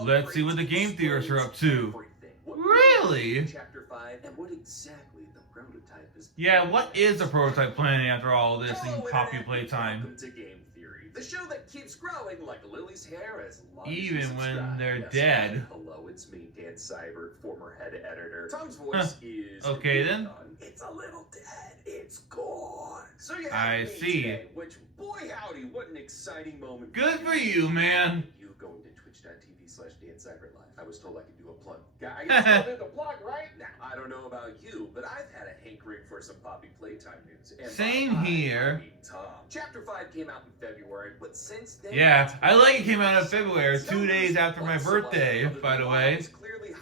Let's see what the game theorists are up to. Really? Chapter 5 and what exactly the prototype is. Yeah, what is a prototype planning after all this in Poppy Playtime? Welcome to Game Theory, the show that keeps growing like Lily's hair as long Even as you when subscribe. they're Yes, dead. Hello, it's me, Dan Seibert, former head editor. Tom's voice is Okay, then. gone. It's a little dead. It's gone. So you I have me see. today, which boy howdy, what an exciting moment. Good for you, man. You going to twitch.tv/Dan Seibert Live. I was told I could do a plug. I guess I'll do the plug right now. I don't know about you, but I've had a hankering for some Poppy Playtime news. And Same here. I mean Tom. Chapter 5 came out in February, but since then... Yeah, I like it came out in February, 2 days after my birthday, by the way.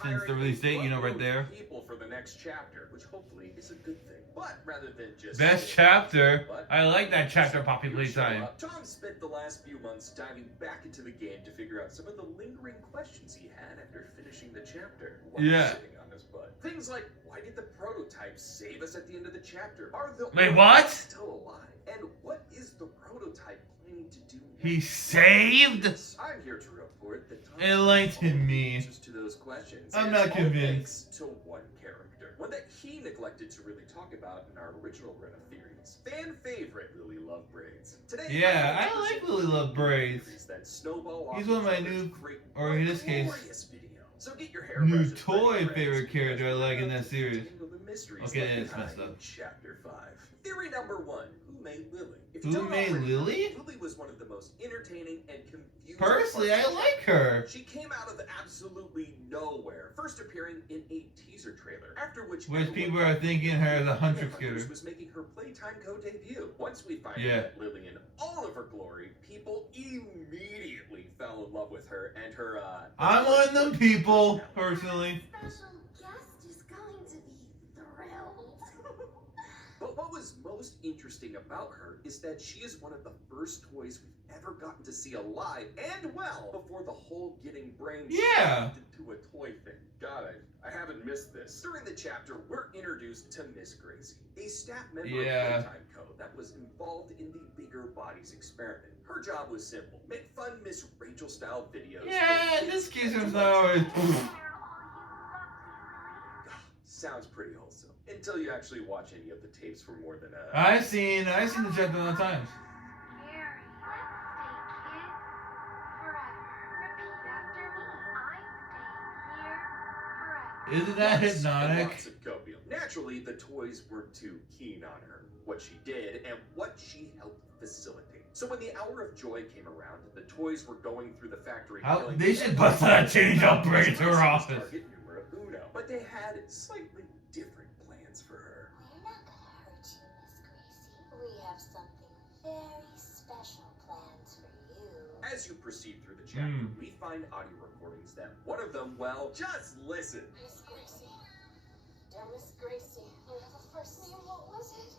Since the release date, you know, right there. People for the next chapter, which hopefully is a good thing. But rather than just... Best chapter. I like that chapter, Poppy Playtime. Tom spent the last few months diving back into the game to figure out some of the lingering questions he had after finishing the chapter. While sitting on his butt. Things like, why did the prototype save us at the end of the chapter? Are the Wait, what? still alive? And what is the prototype planning to do next? He saved? I'm here to report that Tom Enlighten me. answers to those questions. I'm and not all convinced. thanks to one character. One that he neglected to really talk about in our original run of theories. Fan favorite Lily Love Braids. Today, Yeah, I like Lily Love Braids. That snowball He's one of my new, or in this case, video. So get your hair new brushes toy ready, favorite friends. character I like in that series. Tangle the mysteries Okay, left it's messed behind up. in Chapter 5. Theory number 1. Who made Lily? If Who you don't made already know, Lily? Lily was one of the most entertaining and confusing Personally, I parts of the like chapter. her. She came out of absolutely nowhere, first appearing in a teaser trailer, after which Which everyone people are thinking her as a huntress Hunters killer. was making her Playtime co-debut. Once we find Yeah. out Lily in all of her glory, people immediately fell in love with her and her, I'm one of them people, personally. Special guest is going to be thrilled. But what was most interesting about her is that she is one of the first toys we've ever gotten to see alive and well before the whole getting brains Yeah. into a toy thing. God, I haven't missed this. During the chapter, we're introduced to Miss Gracie, a staff member Yeah. of Playtime Co. that was involved in the Bigger Bodies experiment. Her job was simple: make fun Miss Rachel-style videos. Yeah, in this case, it's not always. Sounds pretty wholesome. Until you actually watch any of the tapes for more than a... I've seen the chapter 1 times. Scary. Let's stay kids forever. Repeat after me. I'm staying here forever. Isn't that Lots and hypnotic? lots of copium. Naturally, the toys weren't too keen on her, what she did, and what she helped facilitate. So when the hour of joy came around, the toys were going through the factory. They should bust that change upgrade to her office. Target numero uno. But they had slightly different plans for her. We're not gonna hurt you, Miss Gracie. We have something very special planned for you. As you proceed through the chapter, we find audio recordings that one of them, well, just listen. Miss Gracie. Dear Miss Gracie, you have a first name. What was it?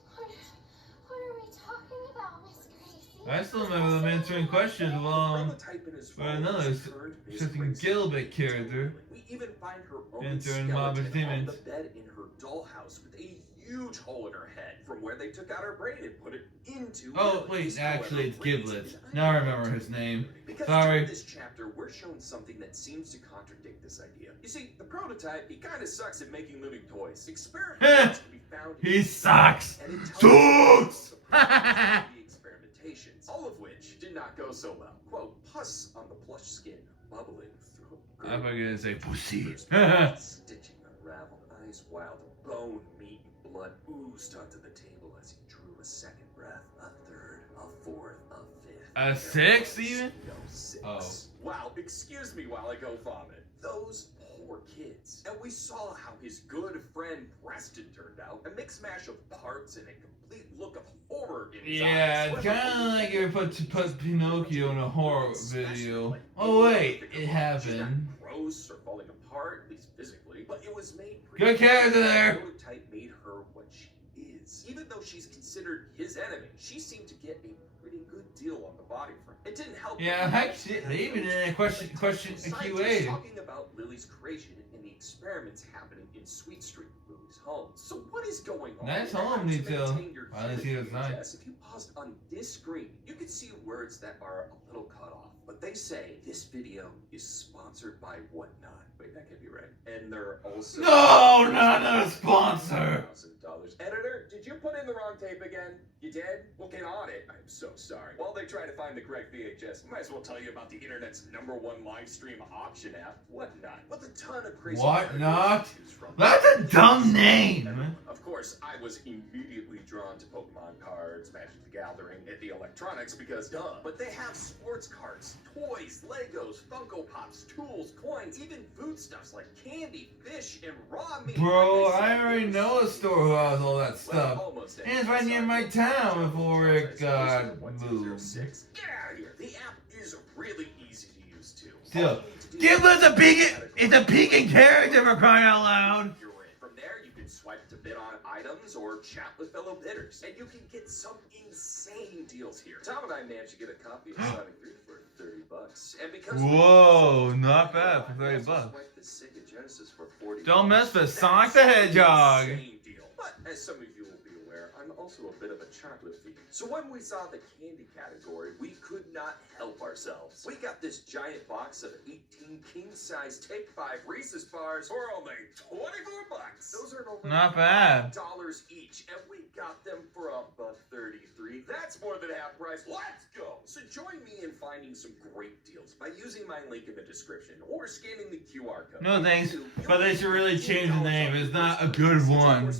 What are we talking about, Miss Gracie? I still remember them answering questions Prototype in his for phone another turned Miss Tristan Gracie Gilbert character. We even find her own Entering Mob skeleton on Entertainment. the bed in her dollhouse with a huge hole in her head from where they took out her brain and put it into... Oh, Lily's. wait, actually, it's However, Giblet. Grace is Now I remember his name. Because Sorry. during this chapter, we're shown something that seems to contradict this idea. You see, the prototype, he kind of sucks at making living toys. Experiments can be found in He sucks. and it tells Sucks. us the experimentations, all of which did not go so well. Quote, pus on the plush skin, bubbling through. I'm gonna say pussy. Stitching unraveled, eyes wild, bone, meat, and blood oozed onto the table as he drew a second breath, a third, a fourth, a fifth. A There sixth was even? No six. Oh. Wow, excuse me while I go vomit. Those poor kids. And we saw how his good friend Preston turned out. A mixed mash of parts and a complete look of horror in his Yeah, eyes. kind of like if you put Pinocchio in a horror video. Oh wait, it She's not happened. gross or falling apart, at least physically, but it was made Good character there. The prototype made her what she is. Even though she's considered his enemy, she seemed to get a pretty good deal on the body frame. It didn't help. Yeah, actually, they even did a question QA. Talking about Lily's creation and the experiments happening in Sweet Street, Lily's home. So what is going on? Nice home detail. I didn't see it nice. If you paused on this screen, you could see words that are a little cut off. But they say this video is sponsored by Whatnot. Wait, that can't be right. And they're also No, not a sponsor. $1,000. Editor, did you put in the wrong tape again? You did? Well, get on it. I'm so sorry. While they try to find the correct VHS, might as well tell you about the internet's #1 live stream option app, Whatnot. With a ton of crazy Whatnot? to choose from. That's a dumb name. Of course, I was immediately drawn to Pokemon cards, Magic the Gathering, and the electronics because duh. But they have sports cards, toys, Legos, Funko Pops, tools, coins, even foodstuffs like candy, fish, and raw meat. Bro, Like I already know a store who has all that stuff. almost And it's right near my town before it got moved. Get out of here. The app is really easy to use too. Still, give us a peeking. It's a peeking character for crying out loud. From there, you can swipe to bid on items or chat with fellow bidders, and you can get some insane deals here. Tom and I managed to get a copy of Sonic 3 for $30, and because Whoa, not bad for $30. swiped the Sega Genesis for $40. Don't mess with Sonic the Hedgehog. Insane deal. But as some of you will be aware, I'm also a bit of a chocolate fiend. So when we saw the candy category, we could not help ourselves. We got this giant box of 18 king-size Take 5 Reese's bars for only $24. Those are over Not bad. $5 each, and we got them for $1.33. That's more than half price. Let's go! So join me in finding some great deals by using my link in the description or scanning the QR code. No thanks, but they should really change the name. It's not a good one.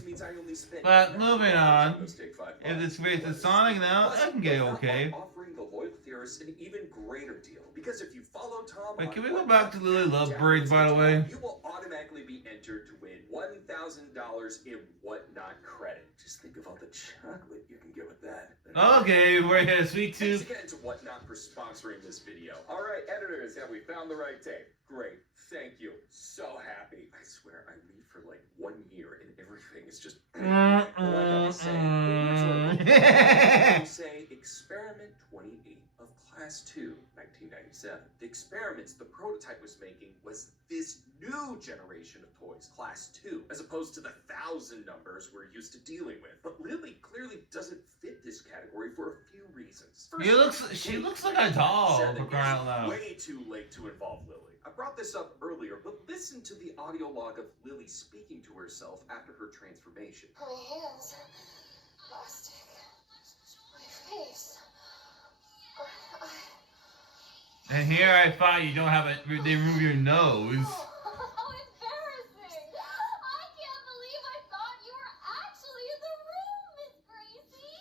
But moving on. If it's based on Sonic now, I can get okay. Offering the loyal theorists an even greater deal because if you follow Tom, Wait, can we go back to Lily Lovebirds, by the way? You will automatically be entered to win $1,000 in Whatnot credit. Just think of all the chocolate you can get with that. Okay, we're here, Sweet Thanks Tooth. again to Whatnot for sponsoring this video. All right, editors, have we found the right tape? Great, thank you. So happy. I swear, I leave for like 1 year and everything is just. We say experiment 28 of class 2, 1997. The experiments the prototype was making was this new generation of toys, class 2, as opposed to the 1,000 numbers we're used to dealing with. But Lily clearly doesn't fit this category for a few reasons. First, She looks like a doll, for crying out loud. way too late to involve Lily. I brought this up earlier, but listen to the audio log of Lily speaking to herself after her transformation. My hands, plastic, my face. And here I find you don't have a. They remove your nose. How embarrassing! I can't believe I thought you were actually in the room, Miss Gracie.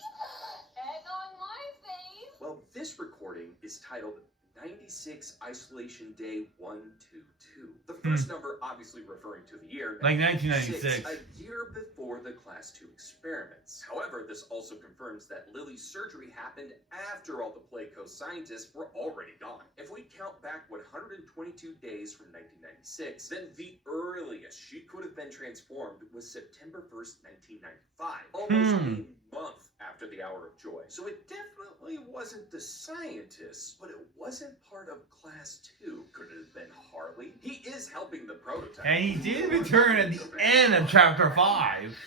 Egg on my face. Well, this recording is titled 96 Isolation Day 122. The first number obviously referring to the year Like 1996. a year before the class 2 experiments. However, this also confirms that Lily's surgery happened after all the Playco scientists were already gone. If we count back 122 days from 1996, then the earliest she could have been transformed was September 1st, 1995. Almost a month after the Hour of Joy. So it definitely wasn't the scientists, but it wasn't part of class 2. Could it have been Harley? He is helping the prototype. And he did return at the end of chapter 5.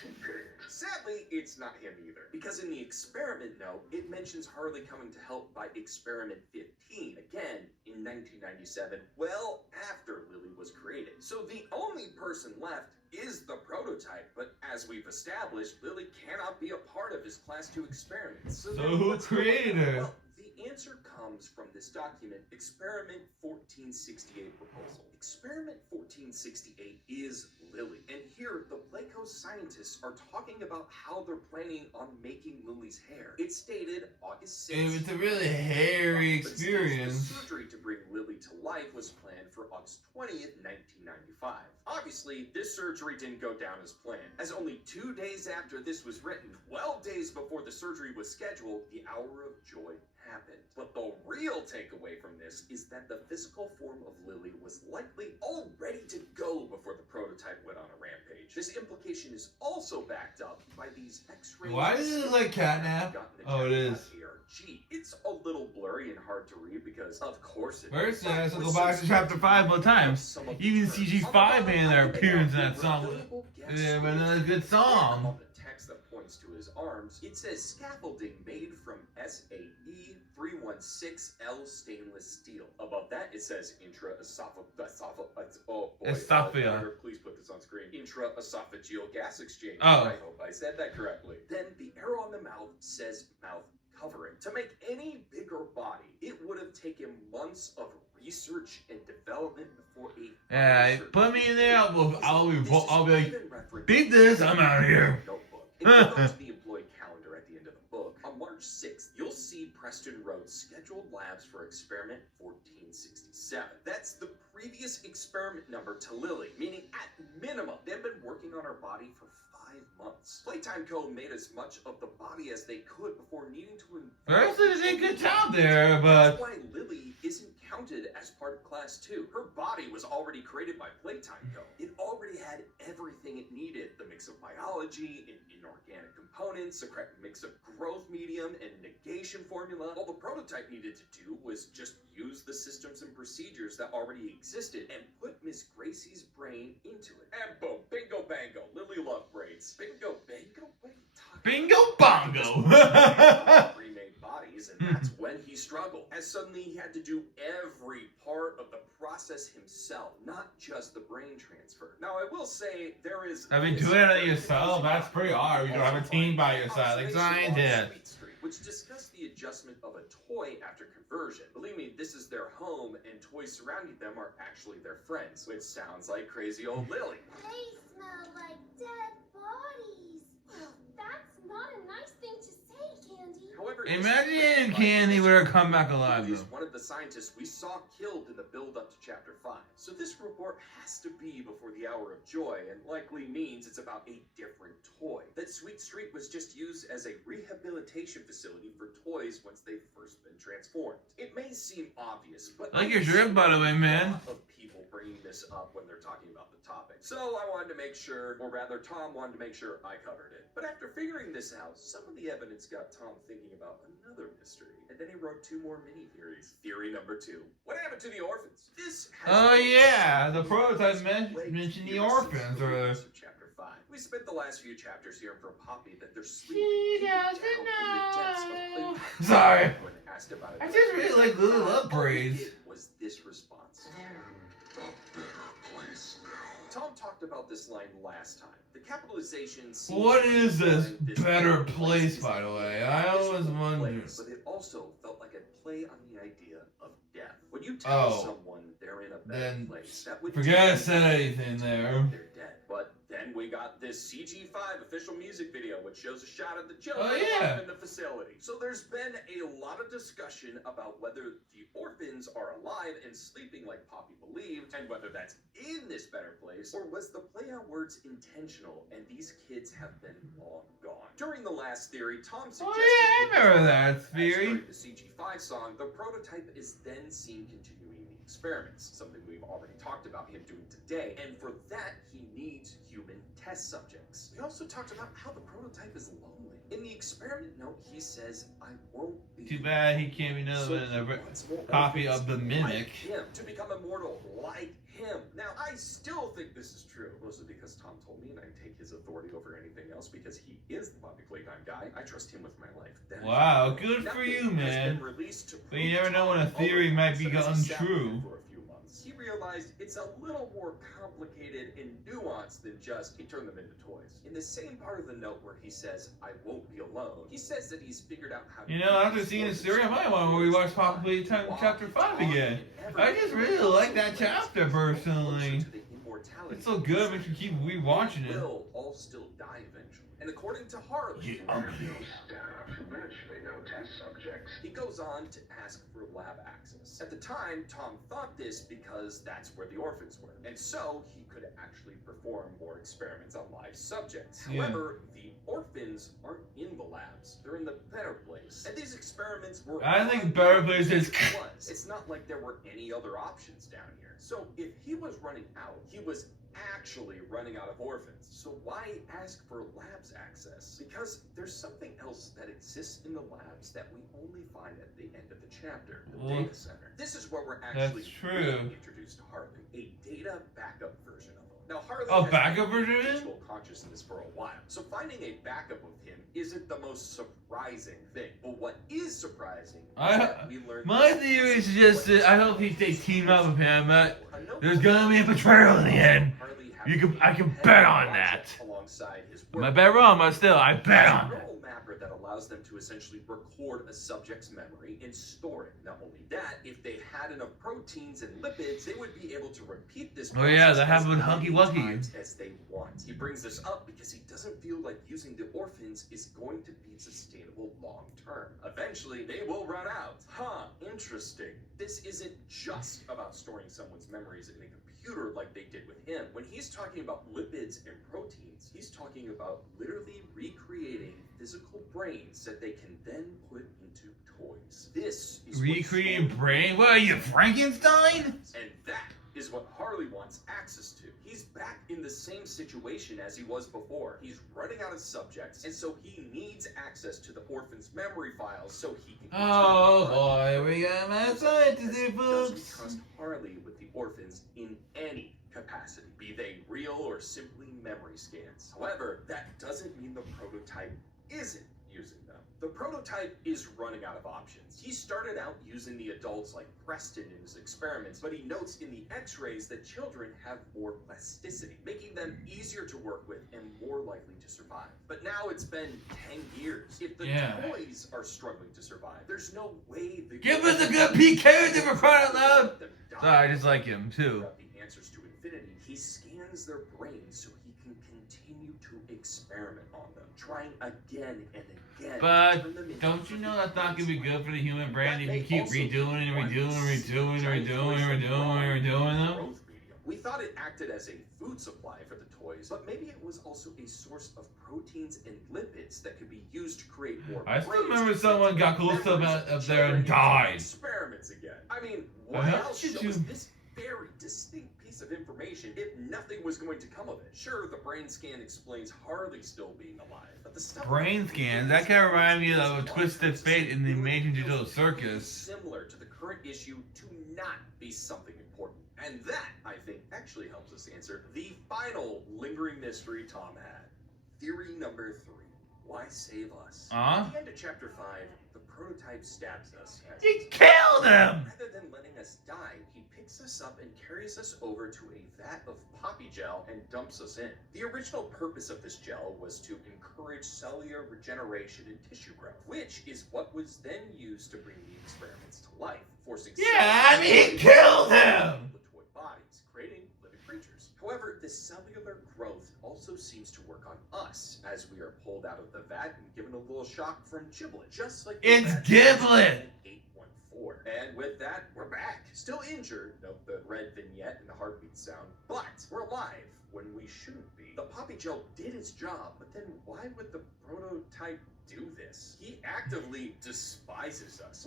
Sadly, it's not him either, because in the experiment note, it mentions Harley coming to help by experiment 15, again in 1997, well after Lily was created. So the only person left is the prototype, but as we've established, Lily cannot be a part of his class 2 experiments. So then who what's created going on? her? Well, the answer comes from this document, Experiment 1468 Proposal. Experiment 1468 is Lily, and here the Playco scientists are talking about how they're planning on making Lily's hair. It's dated August 6th. It's a really hairy But since experience. the surgery to bring Lily to life was planned for August 20th, 1995. Obviously, this surgery didn't go down as planned, as only 2 days after this was written, 12 days before the surgery was scheduled, the Hour of Joy happened. But the real takeaway from this is that the physical form of Lily was likely all ready to go before the prototype went on a rampage. This implication is also backed up by these X-rays. Why is it like catnap? Oh, it is. ARG. It's a little because of course it First, is. so go back to chapter 5 more times. Even CG5 made their appearance in that song. Yeah, but another good song. On the text that points to his arms, it says scaffolding made from SAE 316L stainless steel. Above that, it says Esophageal. Please put this on screen. Intraesophageal gas exchange. Oh. I hope I said that correctly. Then the arrow on the mouth says mouth covering. To make any bigger body, it would have taken months of research and development before a Yeah, put me in there. I'll be like, beat this. I'm out of here. Notebook. If you go to the employee calendar at the end of the book, on March 6th, you'll see Preston wrote scheduled labs for experiment 1467. That's the previous experiment number to Lily, meaning at minimum, they've been working on her body for 5 months. Playtime Co. made as much of the body as they could before needing to First, they did a good job there, but that's why Lily isn't counted as part of Class 2. Her body was already created by Playtime Co. It already had everything it needed. The mix of biology, inorganic components, the correct mix of growth medium, and negation formula. All the prototype needed to do was just use the systems and procedures that already existed and put Miss Gracie's brain into it. And boom, bingo bango. Lily loved braids. Bingo bango? What are you talking bingo bongo. remade bodies, and that's when he struggled, as suddenly he had to do every part of the process himself, not just the brain transfer. Now, I will say there is. I mean, doing it yourself, that's pretty hard. You don't have a team by your side, like scientists. Which discussed the adjustment of a toy after conversion. Believe me, this is their home, and toys surrounding them are actually their friends, which sounds like crazy old Lily. They smell like dead bodies. That's not a nice thing to say, Candy. However, Imagine Candy would have come back alive, He's though. one of the scientists we saw killed in the build-up to Chapter 5. So this report has to be before the Hour of Joy, and likely means it's about a different toy. That Sweet Street was just used as a rehabilitation facility for toys once they've first been transformed. It may seem obvious, but I like your drip, by the way, man. A lot of people bringing this up when they're talking about the topic. So I wanted to make sure, or rather Tom wanted to make sure I covered it. But after figuring this out, some of the evidence got Tom thinking about another mystery. And then he wrote 2 more mini-theories. Theory number 2. What happened to the orphans? This has Oh yeah, the prototype mentioned the orphans, or Chapter 5. We spent the last few chapters hearing from Poppy that they're She sleeping doesn't down in the depths of know. Playtime. Sorry. When asked about it, I just really like Lily Love braids. was this response. Tom talked about this line last time. The capitalization seems What to be is this implying better place, by the way? I always wondered. But it also felt like a play on the idea of death. When you tell someone they're in a better Then place, that would forget I said anything there. they're dead. But then we got this CG5 official music video, which shows a shot of the children Oh, yeah. in the facility. So there's been a lot of discussion about whether the orphans are alive and sleeping like Poppy believed, and whether that's in this better place, or was the play on words intentional, and these kids have been long gone. During the last theory, Tom suggested Oh yeah, I remember that as theory. during the CG5 song, the prototype is then seen continuing the experiments, something we've already talked about him doing today, and for that, he needs human test subjects. We also talked about how the prototype is lonely. In the experiment note, he says, I won't be. Too bad he can't be another wants more copy orphans of the like mimic. him, to become immortal like him. Now, I still think this is true, mostly because Tom told me, and I take his authority over anything else because he is the Poppy Playtime guy. I trust him with my life. That Wow, good for nothing you, has man. been released to But you prove never know when a Tom theory otherwise. might be So as he sat with untrue. him for a few months, he realized it's a little more complicated and nuanced than just he turned them into toys. In the same part of the note where he says, I won't be alone, he says that he's figured out how to You know, after seeing this theory, I might want to rewatch Poppy Playtime Chapter 5 again. I just really like that chapter, personally. It's so good, makes me keep rewatching it. Will all still die eventually. And according to Harley, You ugly. he goes on to ask for lab access. At the time, Tom thought this because that's where the orphans were, and so he could actually perform more experiments on live subjects. Yeah. However, the orphans aren't in the labs. They're in the better place. And these experiments were I think better place is. It's not like there were any other options down here. So if he was running out, he was actually running out of orphans. So why ask for labs access? Because there's something else that exists in the labs that we only find at the end of the chapter, the data center. This is where we're actually really introduced to Harley, a data backup version of him. Now Harley has backup version of him? visual consciousness for a while, so finding a backup of him isn't the most surprising thing. But what is surprising is that we learned my theory is just that I hope they team up with him, but there's gonna be a betrayal in the end. I can bet on that. Alongside his I might bet wrong, but still, I bet on that. Neural mapper that allows them to essentially record a subject's memory and store it. Not only that, if they had enough proteins and lipids, they would be able to repeat this process. Oh yeah, that happened with Hunky Wunky. As they want. He brings this up because he doesn't feel like using the orphans is going to be sustainable long term. Eventually, they will run out. Huh, interesting. This isn't just about storing someone's memories in a computer like they did with him. When he's talking about lipids and proteins, he's talking about literally recreating physical brains that they can then put into toys. This is recreating brain? What are you, Frankenstein? And that is what Harley wants access to. He's back in the same situation as he was before. He's running out of subjects, and so he needs access to the orphan's memory files so he can. Oh boy, we got mad scientists here, folks. Doesn't trust Harley with the orphans in any capacity, be they real or simply memory scans. However, that doesn't mean the prototype isn't using them. The prototype is running out of options. He started out using the adults like Preston in his experiments, but he notes in the x-rays that children have more plasticity, making them easier to work with and more likely to survive. But now it's been 10 years. If the toys are struggling to survive, there's no way the give us a good Pete character for crying out loud! Sorry, I just like him too. The answers to infinity, he scans their brains so he can continue to experiment on them, trying again and again. But don't you know that's not gonna be good for the human brain if you keep redoing them? We thought it acted as a food supply for the toys, but maybe it was also a source of proteins and lipids that could be used to create more. I still remember someone got close to up there and died. Experiments again. I mean, what else shows this very distinct piece of information if nothing was going to come of it? Sure, the brain scan explains Harley still being alive, but the stuff brain scan, that kind of reminds me of a Twisted Fate in the Amazing Digital Circus. Similar to the current issue to not be something important. And that, I think, actually helps us answer the final lingering mystery Tom had. Theory number 3. Why save us? At the end of chapter 5, the prototype stabs us. He killed him! Rather than letting us die, he picks us up and carries us over to a vat of poppy gel and dumps us in. The original purpose of this gel was to encourage cellular regeneration and tissue growth, which is what was then used to bring the experiments to life, forcing he killed him! bodies, creating living creatures. However, this cellular growth also seems to work on us as we are pulled out of the vat and given a little shock from Giblet, just like it's Giblet! 814. And with that, we're back. Still injured, note the red vignette and the heartbeat sound, but we're alive when we shouldn't be. The poppy gel did its job, but then why would the prototype do this? He actively despises us.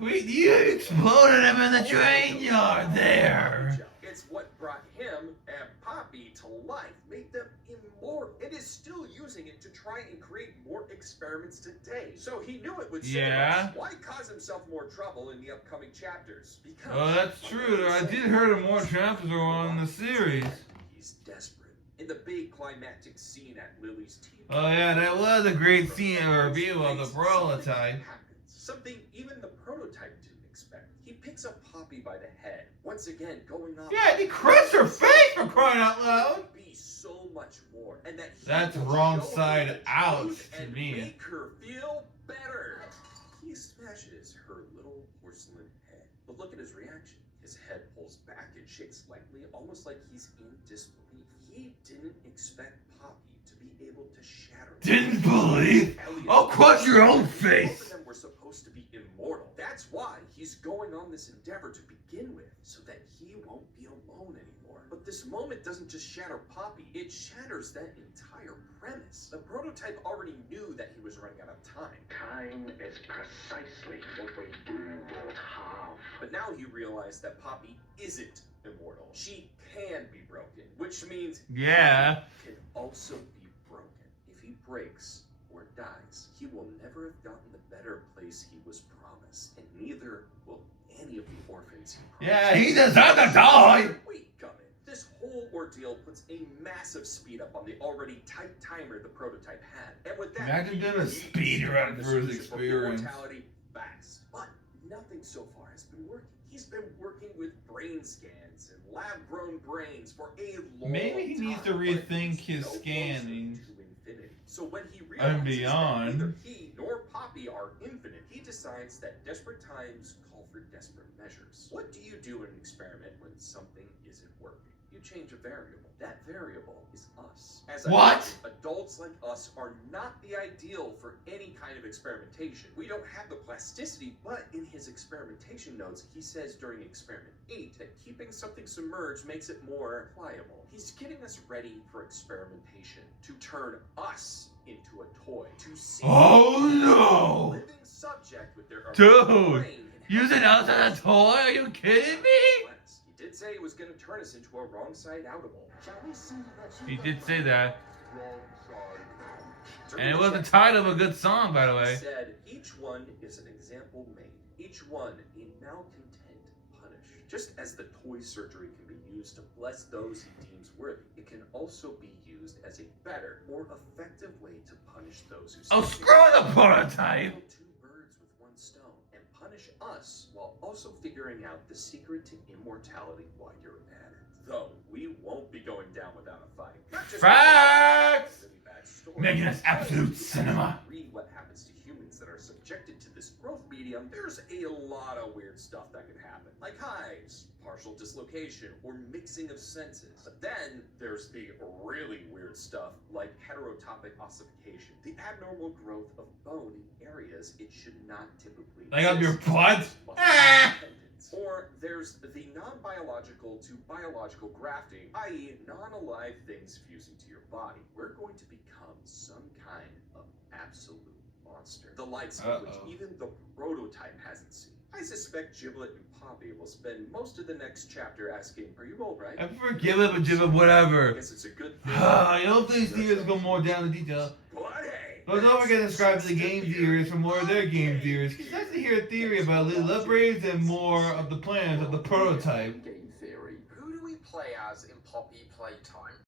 You exploded him in the train yard there. It's what brought him and Poppy to life, made them immortal. It is still using it to try and create more experiments today. So he knew it would save us. Why cause himself more trouble in the upcoming chapters? Because that's true. I did hear more chapters are on the series. He's desperate. In the big climactic scene at Lily's tea. Oh yeah, that was a great scene in a review of the prototype. Something even the prototype didn't expect. He picks up Poppy by the head, once again going off. Yeah, he crushed her face for crying out loud. Be so much more, and that's wrong side out to me. Make her feel better. He smashes her little porcelain head, but look at his reaction. His head pulls back and shakes slightly, almost like he's in disbelief. He didn't expect Poppy to be able to shatter. Didn't believe? I'll crush your own face. Both of them were supposed to be immortal. That's why he's going on this endeavor to begin with, so that he won't be alone anymore. But this moment doesn't just shatter Poppy, it shatters that entire premise. The prototype already knew that he was running out of time. Time is precisely what we do not have. But now he realized that Poppy isn't immortal. She can be broken, which means Yeah. he can also be broken. If he breaks or dies, he will never have gotten the better place he was promised, and neither will any of the orphans he promised. Yeah, he deserves to die! Wait, Gummin. This whole ordeal puts a massive speed up on the already tight timer the prototype had. And with that, Imagine doing a speed run for his experience. Immortality fast. But nothing so far has been working. He's been working with brain scans and lab-grown brains for a long Maybe he needs to time, but rethink he's his no closer scanning. to infinity. So when he And realizes beyond. that neither he nor Poppy are infinite, he decides that desperate times call for desperate measures. What do you do in an experiment when something isn't working? You change a variable. That variable is us. As I What? mentioned, adults like us are not the ideal for any kind of experimentation. We don't have the plasticity, but in his experimentation notes, he says during experiment 8 that keeping something submerged makes it more pliable. He's getting us ready for experimentation, to turn us into a toy, to see Oh a no! living subject with their Dude, brain and using us as a toy? Are you kidding me? He did say he was going to turn us into a wrong side outable. He did say that. And it was the title of a good song, by the He way. said, each one is an example made, each one a malcontent punished. Just as the toy surgery can be used to bless those he deems worthy, it can also be used as a better, more effective way to punish those who Oh, sin. screw the prototype! Kill two birds with one stone and punish us while also figuring out the secret to immortality while you're at it. Though we won't be going down without a fight. Not just Facts! really bad story. Making us absolute cinema. Read what happens to humans that are subjected to this growth medium. There's a lot of weird stuff that can happen, like hives, partial dislocation, or mixing of senses. But then there's the really weird stuff like heterotopic ossification, the abnormal growth of bone in areas it should not typically Like up your exist. butt? Muscle Ah! tendons. Or there's the non-biological to biological grafting, i.e. non-alive things fusing to your body. We're going to become some kind of absolute monster, the likes of which even the prototype hasn't seen. I suspect Giblet and Poppy will spend most of the next chapter asking, are you alright? I forgive it, but give it I whatever. guess it's a good thing. I hope these theories go more down the detail. But hey, But don't forget to subscribe to the game theories for more of their game theories. It's nice to hear a theory about little upgrades and more of the plans of the prototype. Game theory. Who do we play as in Poppy Playtime?